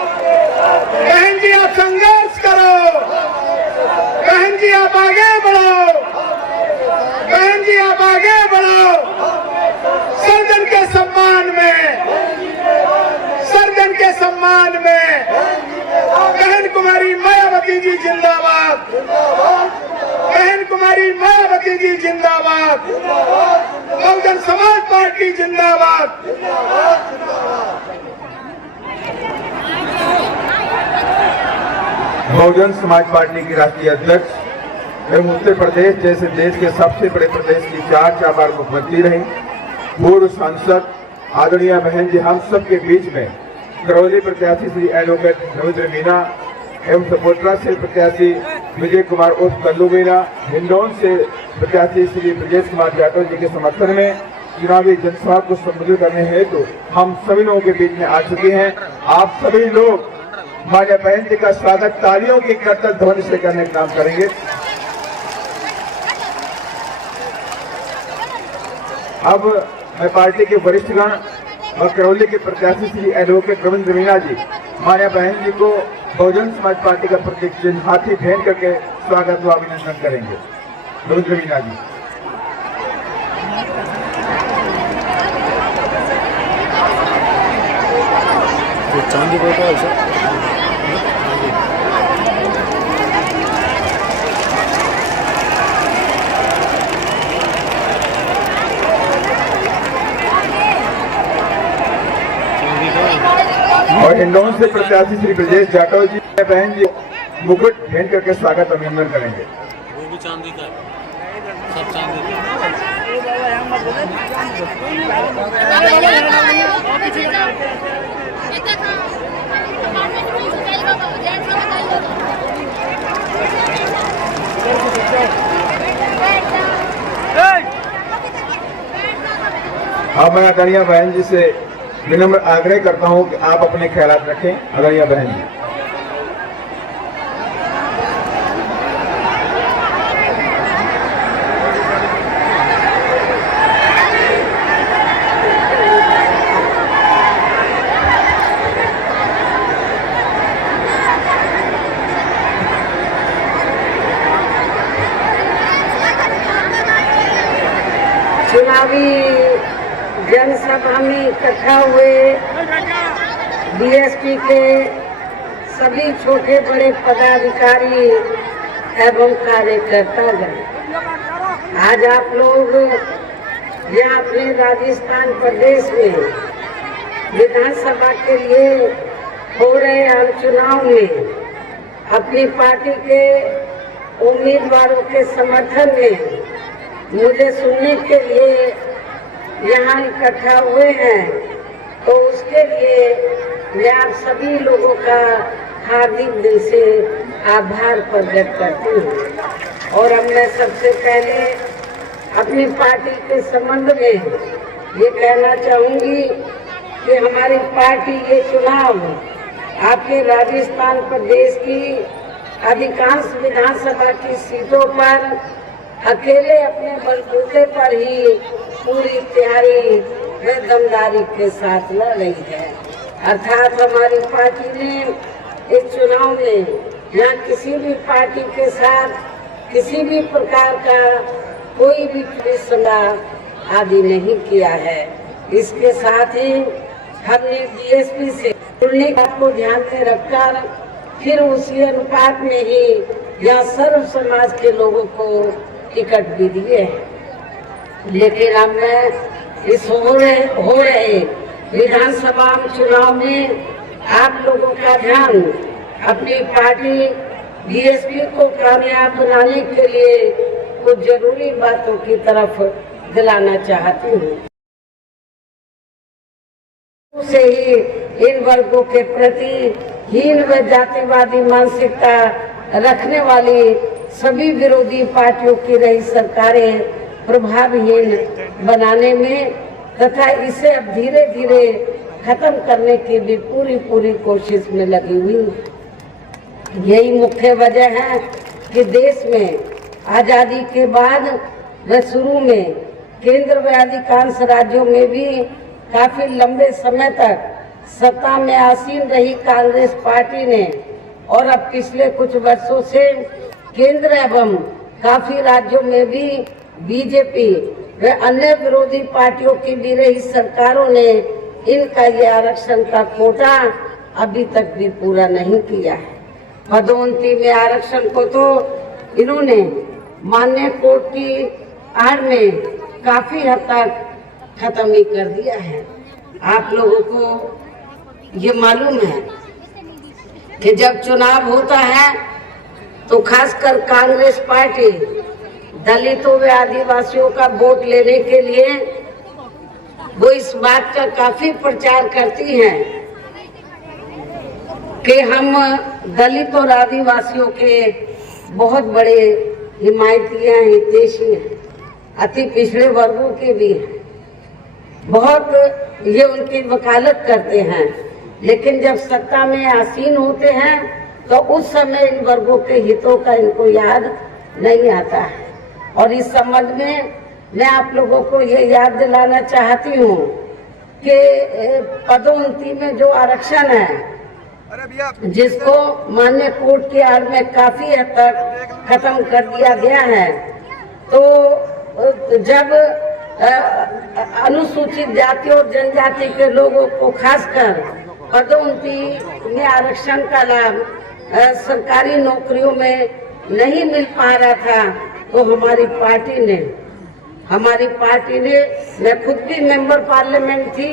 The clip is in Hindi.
बहन जी आप संघर्ष करो, बहन जी आप आगे बढ़ो, बहन जी आप आगे बढ़ो। सर्जन के सम्मान में, सर्जन के सम्मान में बहन कुमारी मायावती जी जिंदाबाद, बहन कुमारी मायावती जी जिंदाबाद, बहुजन समाज पार्टी जिंदाबाद। बहुजन समाज पार्टी की राष्ट्रीय अध्यक्ष एवं उत्तर प्रदेश जैसे देश के सबसे बड़े प्रदेश की चार बार मुख्यमंत्री रही, पूर्व सांसद आदरणीय बहन जी हम सब के बीच में करौली प्रत्याशी श्री एडवोकेट रविंद्र मीना एवं सपोटरा से प्रत्याशी विजय कुमार उर्फ कल्लू मीना, हिंडौन से प्रत्याशी श्री ब्रजेश कुमार जाटव जी के समर्थन में चुनावी जनसभा को संबोधित करने हेतु हम सभी लोगों के बीच में आ चुके हैं। आप सभी लोग हमारे बहन जी का स्वागत तालियों की करतल ध्वनि से करने का काम करेंगे। अब मैं पार्टी के वरिष्ठगण और करौली के प्रत्याशी श्री एडवोकेट रविंद्र मीना जी हमारे बहन जी को बहुजन समाज पार्टी का प्रतीक चिन्ह हाथी भेंट करके स्वागत व अभिनंदन करेंगे। रविंद्र मीना जी। चांदी बोलता है सर। और हिंडौन से प्रत्याशी श्री ब्रजेश जाटव जी बहन जी मुकुट भेंट करके स्वागत अभिनंदन करेंगे। वो भी चांदी का सब चांदी अब मैं आदरणीय बहन जी से विनम्र आग्रह करता हूं कि आप अपने ख्यालात रखें। आदरणीय बहन जी। चुनावी जनसभा में इकट्ठा हुए बीएसपी के सभी छोटे बड़े पदाधिकारी एवं कार्यकर्तागण, आज आप लोग यहाँ अपने राजस्थान प्रदेश में विधानसभा के लिए हो रहे आम चुनाव में अपनी पार्टी के उम्मीदवारों के समर्थन में मुझे सुनने के लिए यहाँ इकट्ठा हुए हैं, तो उसके लिए मैं आप सभी लोगों का हार्दिक दिल से आभार प्रकट करती हूँ। और अब मैं सबसे पहले अपनी पार्टी के संबंध में ये कहना चाहूँगी कि हमारी पार्टी ये चुनाव आपके राजस्थान प्रदेश की अधिकांश विधानसभा की सीटों पर अकेले अपने बलबूते पर ही पूरी तैयारी व दमदारी के साथ लड़ रही है। अर्थात हमारी पार्टी ने इस चुनाव में यहाँ किसी भी पार्टी के साथ किसी भी प्रकार का कोई भी परिश्रम आदि नहीं किया है। इसके साथ ही हमने बीएसपी से जुड़ने को ध्यान में रखकर फिर उसी अनुपात में ही यहाँ सर्व समाज के लोगों को टिकट भी दिए हैं। लेकिन अब मैं इस हो रहे विधानसभा चुनाव में आप लोगों का ध्यान अपनी पार्टी बीएसपी को कामयाब बनाने के लिए कुछ जरूरी बातों की तरफ दिलाना चाहती हूँ। से ही इन वर्गों के प्रति हीन व जातिवादी मानसिकता रखने वाली सभी विरोधी पार्टियों की रही सरकारें प्रभावहीन बनाने में तथा इसे अब धीरे धीरे खत्म करने की भी पूरी कोशिश में लगी हुई। यही मुख्य वजह है कि देश में आजादी के बाद व शुरू में केंद्र व अधिकांश राज्यों में भी काफी लंबे समय तक सत्ता में आसीन रही कांग्रेस पार्टी ने और अब पिछले कुछ वर्षों से केंद्र एवं काफी राज्यों में भी बीजेपी व अन्य विरोधी पार्टियों की भी रही सरकारों ने इनका ये आरक्षण का कोटा अभी तक भी पूरा नहीं किया है। पदोन्नति में आरक्षण को तो इन्होंने माननीय कोर्ट की आड़ में काफी हद तक खत्म ही कर दिया है। आप लोगों को ये मालूम है कि जब चुनाव होता है तो खासकर कांग्रेस पार्टी दलितों व आदिवासियों का वोट लेने के लिए वो इस बात का काफी प्रचार करती है कि हम दलित और आदिवासियों के बहुत बड़े हिमायती हैं, हितैषी हैं, अति पिछड़े वर्गों के भी हैं, बहुत ये उनकी वकालत करते हैं। लेकिन जब सत्ता में आसीन होते हैं तो उस समय इन वर्गों के हितों का इनको याद नहीं आता है। और इस संबंध में मैं आप लोगों को ये याद दिलाना चाहती हूँ कि पदोन्नति में जो आरक्षण है जिसको माननीय कोर्ट की आड़ में काफी हद तक खत्म कर दिया गया है, तो जब अनुसूचित जाति और जनजाति के लोगों को खासकर पदोन्नति में आरक्षण का लाभ सरकारी नौकरियों में नहीं मिल पा रहा था, तो हमारी पार्टी ने मैं खुद भी मेंबर पार्लियामेंट थी।